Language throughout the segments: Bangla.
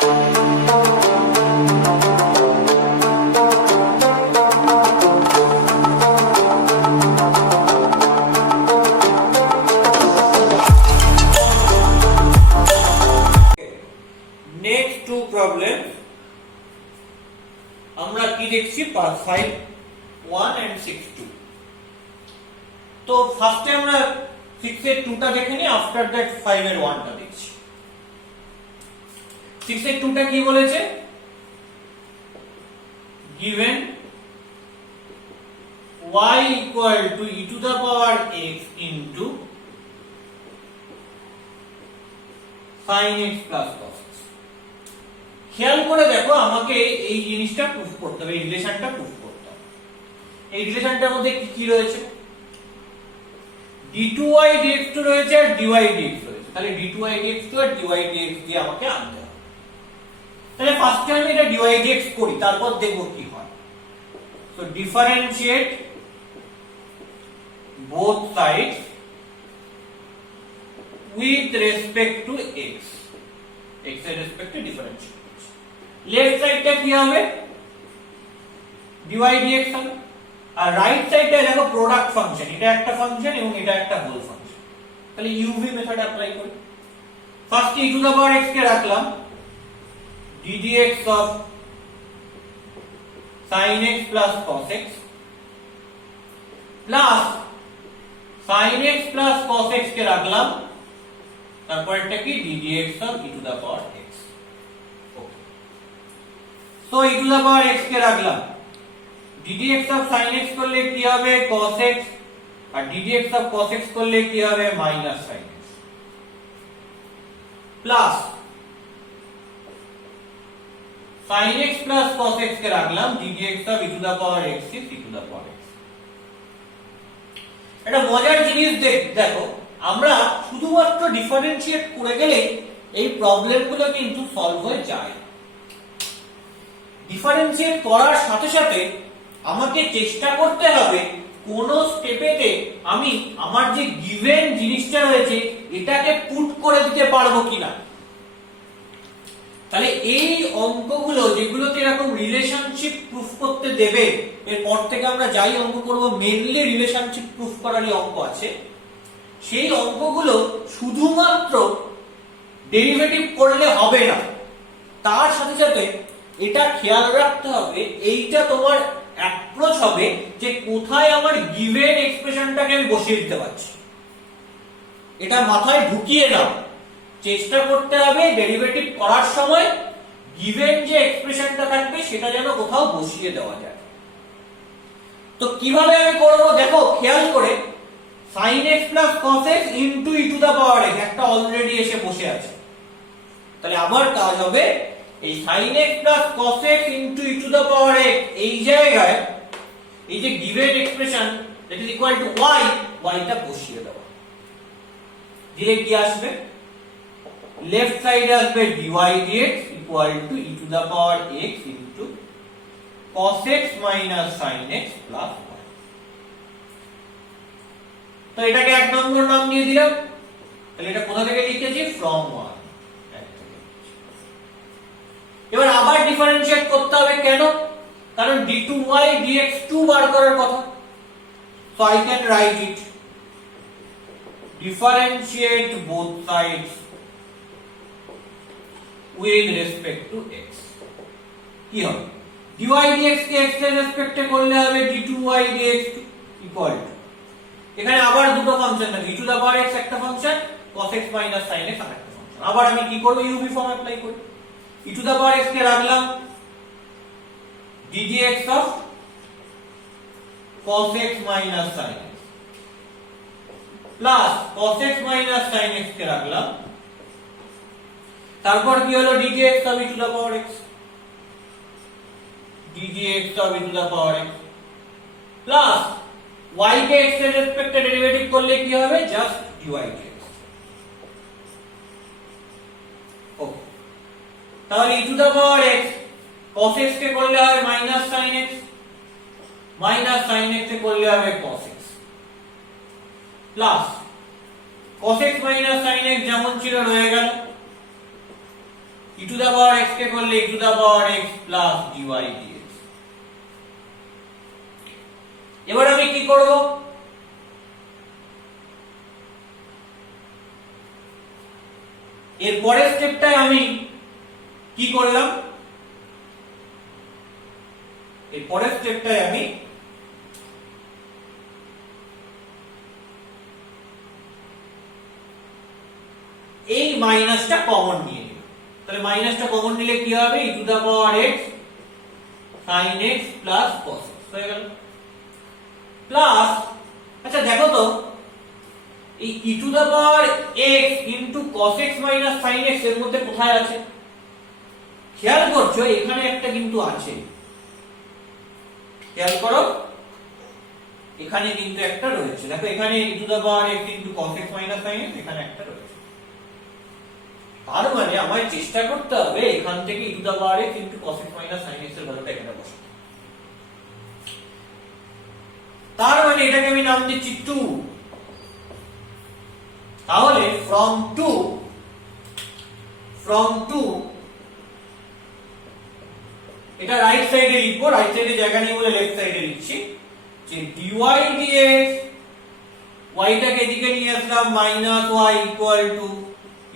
Next two problems আমরা কি দেখছি পার্ট 5 1 and 6 2 তো ফার্স্টে আমরা 6 এর 2 টা দেখে নি আফটার দ্যাট 5 এর 1 টা দেখছি 6 এর 2 টা কি বলেছে given y equal to e to the power x into sin x plus cos x খেয়াল করে দেখো আমাকে এই জিনিসটা প্রুফ করতে হবে এই রিলেশনটা প্রুফ করতে হবে এই রিলেশনটার মধ্যে কি কি রয়েছে d2y dx2 রয়েছে আর dy dx রয়েছে তাহলে d2y dx2 আর dy dx দিয়ে আমাকে আনতে হবে তাহলে ফার্স্টে আমি এটা dy dx করি তারপর দেখব কি হয় so differentiate both sides with respect to x x এর রেসপেক্টে ডিফারেন্সিয়েট লেফট সাইডটা কি হবে dy dx হবে আর রাইট সাইডটা দেখো প্রোডাক্ট ফাংশন এটা একটা ফাংশন এবং এটা একটা হোল ফাংশন তাহলে uv মেথড অ্যাপ্লাই করি first e to the power x কে রাখলাম ddx of sin x plus cos x plus sin x plus cos x কে রাখলাম তারপর এটা কি ddx of e to the power x so e to the power x কে রাখলাম ddx of sin x করলে কি হবে cos x R ddx of cos x করলে কি হবে minus sin x plus sin x plus cos x কে রাখলাম ddx of e to the power x is e to the power x এটা মজার জিনিস দেখো আমরা শুধুমাত্র ডিফারেন্সিয়েট করে গেলে এই প্রবলেমগুলো কিন্তু সলভ হয়ে যায় ডিফারেন্সিয়েট করার সাথে সাথে আমাকে চেষ্টা করতে হবে কোন স্টেপেতে আমি আমার যে গিভেন জিনিসটা রয়েছে এটাকে পুট করে দিতে পারবো কিনা তাহলে এই অঙ্কগুলো যেগুলোতে এরকম রিলেশনশিপ প্রুফ করতে দেবে এরপর থেকে আমরা যাই অঙ্ক করব মেইনলি রিলেশনশিপ প্রুফ করারই অঙ্ক আছে সেই অঙ্কগুলো শুধুমাত্র ডেরিভেটিভ করলে হবে না তার সাথে সাথে এটা খেয়াল রাখতে হবে এইটা তোমার অ্যাপ্রোচ হবে যে কোথায় আমার গিভেন এক্সপ্রেশনটাকে আমি বসিয়ে দিতে পারছি এটা মাথায় ঢুকিয়ে নাও চেষ্টা করতে হবে ডেরিভেটিভ করার সময় গিভেন যে এক্সপ্রেশনটা থাকবে সেটা যেন কোথাও বসিয়ে দেওয়া যায় তো কিভাবে আমি করব দেখো খেয়াল করে sin x plus cos x into e to the power x একটা অলরেডি এসে বসে আছে তাহলে আমার কাজ হবে এই sin x plus cos x into e to the power x এই জায়গায় এই যে given expression that is equal to y টা বসিয়ে দেওয়া দিলে কি আসবে লেফট সাইডে আসবে dy dx equal to e to the power x into cos x minus sin x plus y তো এটাকে এক নম্বর নাম দিয়ে দিলাম তাহলে এটা কোথা থেকে লিখেছি from 1 এবার আবার ডিফারেন্সিয়েট করতে হবে কেন কারণ d2y dx2 বার করার কথা so I can write it differentiate both sides with respect to x কি হবে dy dx কে x এর রেসপেক্টে করলে হবে d2y dx2 equal to এখানে আবার দুটো ফাংশন থাকে e to the power x একটা function cos x minus sin x আরেকটা ফাংশন আবার আমি কি করব uv ফর্ম অ্যাপ্লাই করব e to the power x কে রাখলাম ddx of cos x minus sin x plus cos x minus sin x কে রাখলাম তারপর কি হলো ddx of e to the power x ddx of e to the power x plus y K x এর রেসপেক্টে ডেরিভেটিভ করলে কি হবে জাস্ট dy dx ওকে তাহলে e to the power x cos x কে করলে হবে minus sin x কে করলে হবে cos x plus cos x minus sin x যেমন ছিল রয়ে গেল e to the power x কে করলে e to the power x plus dy dx। এবার আমি কি করব, এর পরের স্টেপটায় আমি কি করলাম, এর পরের স্টেপটায় আমি এই মাইনাসটা কমন নিয়ে নিলাম। তাহলে মাইনাসটা কমন নিলে কি হবে, e to the power x sin x plus cos x হয়ে গেল। প্লাস, আচ্ছা দেখো তো এই e to the power x into cos x minus sin x এর মধ্যে কোথায় আছে? খেয়াল করছো এখানে একটা কিন্তু আছে, খেয়াল করো এখানে কিন্তু একটা রয়েছে। দেখো এখানে e to the power x into cos x minus sin x এখানে একটা রয়েছে। তার মানে আমায় চেষ্টা করতে হবে এখান থেকে e to the power x into cos x minus sin x এর ভ্যালুটা এখানে বসাতে। তার মানে এটাকে আমি নাম দিচ্ছি 2। তাহলে from 2 এটা রাইট সাইডে লিখবো, রাইট সাইডে জায়গা নেই বলে লেফট সাইডে লিখছি যে dy dx, y টাকে এদিকে নিয়ে আসলাম minus y equal to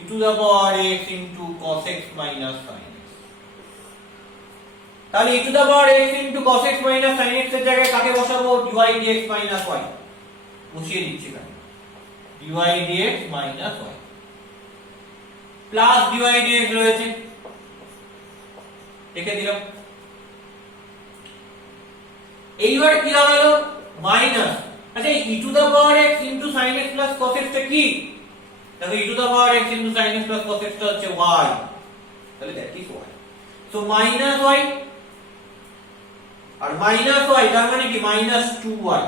e to the power x into cos x minus sin x। তাহলে e to the power x into cos x minus sin x এর জায়গায় কাকে বসাবো, dy dx মাইনাস y বসিয়ে দিচ্ছি এখানে, dy dx minus y plus dy dx রয়েছে লিখে দিলাম। এইবার কি হলো মাইনাস, আচ্ছা e to the power x into sin x plus cos x টা কি, দেখো e to the power x into sin x plus cos x টা হচ্ছে y, তাহলে that is y। So minus y আর মাইনাস y তার মানে কি minus 2y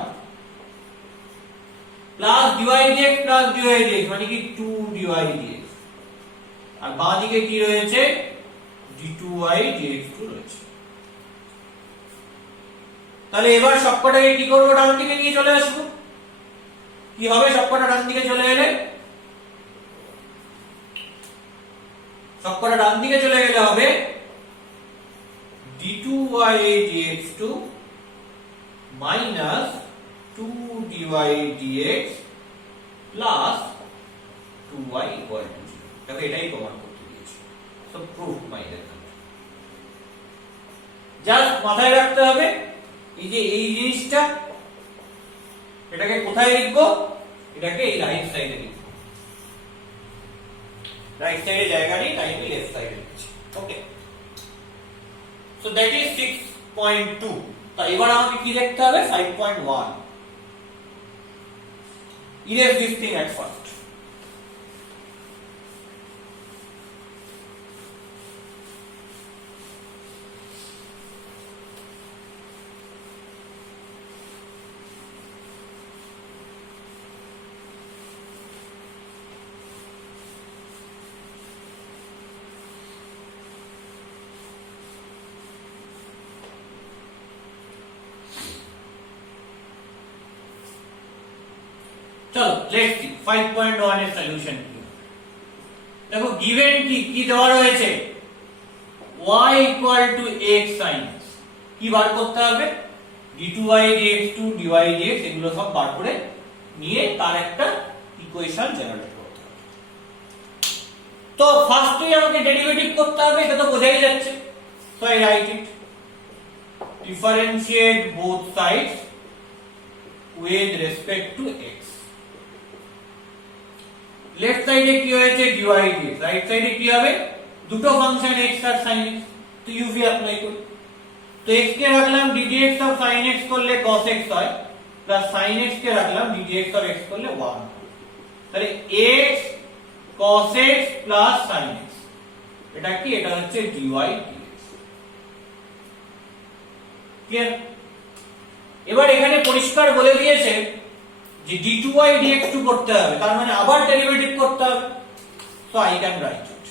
plus dy dx plus dy dx মানে কি 2 dy dx, আর বাঁ দিকে কি রয়েছে d2y dx2 রয়েছে। তাহলে এবার সবকটাকে কি করব, ডান দিকে নিয়ে চলে আসবো। কি হবে সবকটা ডান দিকে চলে এলে, সবকটা ডান দিকে চলে গেলে হবে d2y dx2 minus 2 dy dx plus 2y equal to 0। দেখো এটাই প্রমাণ করতে দিয়েছি। সো প্রুফ মাই মেথড। জাস্ট মাথায় রাখতে হবে এই যে এই জিনিসটা, এটাকে কোথায় লিখবো, এটাকে এই রাইট সাইডে লিখবো। রাইট সাইডে জায়গা নেই তাই আমি লেফট সাইডে লিখছি। ওকে, সো দ্যাট ইজ 6.2। তো এবার আমাকে কি দেখতে হবে 5.1। erase this thing at first। চলো লেটস সি 5.1 এর সলিউশন কি। দেখো গিভেন কি দেওয়া রয়েছে, y equal two x sin x। কি বার করতে হবে, d2y dx2 dy dx এগুলো সব বার করে নিয়ে তার একটা ইকুয়েশন জেনারেট করতে হবে। তো ফার্স্টেই আমাকে ডেরিভেটিভ করতে হবে, এটা তো বোঝাই যাচ্ছে। So I right it, differentiate both sides with respect to x। Left সাইডে কি হয়েছে dy dx, রাইট সাইডে কি হবে দুটো ফাংশন x আর sin x। তো ইউভি অ্যাপ্লাই করি, তো x কে রাখলাম ddx অফ sin x করলে cos x হয়, প্লাস sin x কে রাখলাম ddx অফ x করলে 1। তাহলে x cos x plus sin x, এটা কি, এটা হচ্ছে dy dx। ক্লিয়ার? এবার এখানে পরিষ্কার বলে দিয়েছে যে d2y dx2 করতে হবে, তার মানে আবার ডেরিভেটিভ করতে হবে। So I can write it,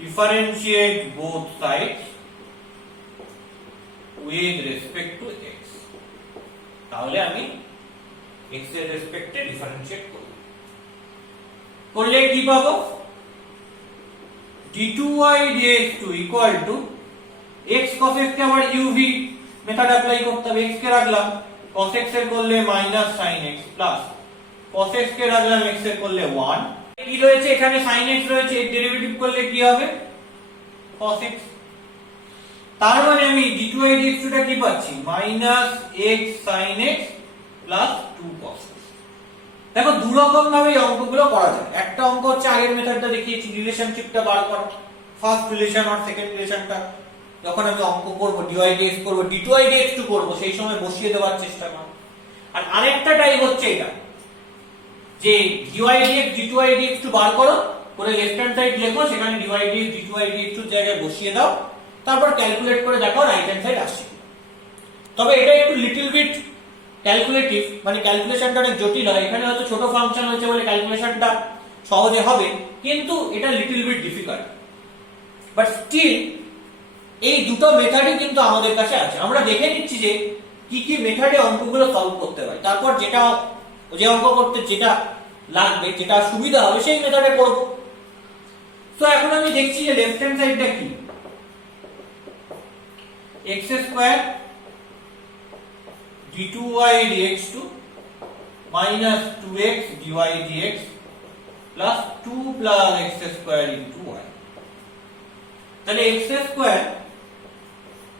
differentiate both sides with respect to x। তাহলে আমি x এর রেসপেক্টে ডিফারেন্সিয়েট করব, করলে কি পাবো, d d2y dx2 equal to x cos x কে আবার uv মেথড অ্যাপ্লাই করতে হবে। x কে রাখলাম cos x এর করলে minus sin x plus cos x কে রাখলাম x এর করলে 1, কি রয়েছে এখানে sin x রয়েছে, এর ডেরিভেটিভ করলে কি হবে cos x। তার মানে আমি d2y dx2 টা কি পাচ্ছি minus x sin x plus 2 cos x। দেখো দু রকম ভাবে এই অঙ্কগুলো করা যায়। একটা অঙ্ক হচ্ছে আগের মেথডটা দেখিয়েছি রিলেশনশিপটা বার করা, ফার্স্ট রিলেশন আর সেকেন্ড রিলেশনটা যখন আমি অঙ্ক করব dy dx করব d2y dx2 করব সেই সময় বসিয়ে দেওয়ার চেষ্টা করব। আর আরেকটা টাইপ হচ্ছে এটা যে dy dx d2y dx2 বার করো করে লেফট হ্যান্ড সাইড লেখো, সেখানে dy dx d2y dx2 এর জায়গায় বসিয়ে দাও, তারপর ক্যালকুলেট করে দেখো রাইট হ্যান্ড সাইড আসছে। তবে এটা একটু লিটল বিট ক্যালকুলেটিভ, মানে ক্যালকুলেশনটা অনেক জটিল হয়। এখানে হয়তো ছোট ফাংশন হয়েছে বলে ক্যালকুলেশনটা সহজে হবে, কিন্তু এটা little bit difficult. But still এই দুটো মেথডই কিন্তু আমাদের কাছে আছে। আমরা দেখে নিচ্ছি যে কি কি মেথডে অঙ্কগুলো সলভ করতে হয়, তারপর যে অঙ্ক করতে যেটা লাগবে, যেটা সুবিধা হবে সেই মেথডে করব। তো এখন আমি দেখছি যে লেফট হ্যান্ড সাইডটা কি, x square d2y dx2 minus 2x dy dx plus 2 plus x square into y। তাহলে x স্কয়ার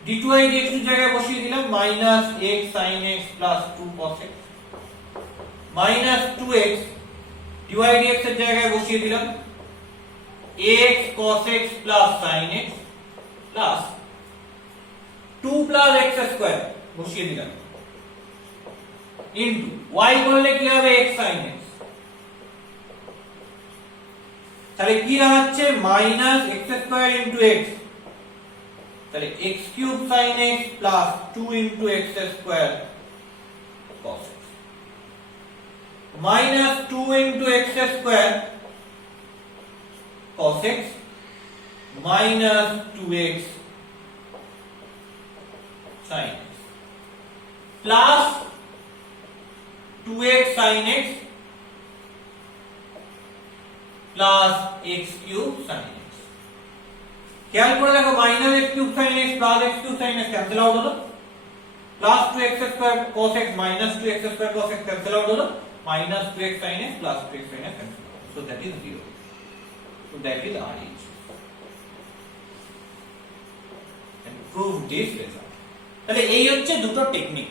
d2y dx2 জায়গায় বসিয়ে দিলাম minus x sin x plus 2 cos x minus 2x dy dx এর জায়গায় বসিয়ে দিলাম x cos x plus sin x plus 2 plus x square বসিয়ে দিলাম into y করলে কি হবে x sin x। তাহলে কি দাঁড়াচ্ছে minus x square into x, তাহলে x cube sin x plus 2 into x square cos x minus 2 into x square cos x minus 2x sin x plus 2x sin x plus x cube sin x। খেয়াল করে দেখো minus x cube sin x plus x cube sin x cancel out হলো, plus 2x square cos x minus 2x square cos x cancel out হলো, minus 2x sin x plus 2x sin x cancel out. So that is 0. So that is our answer. And prove this result. তাহলে এই হচ্ছে দুটো টেকনিক।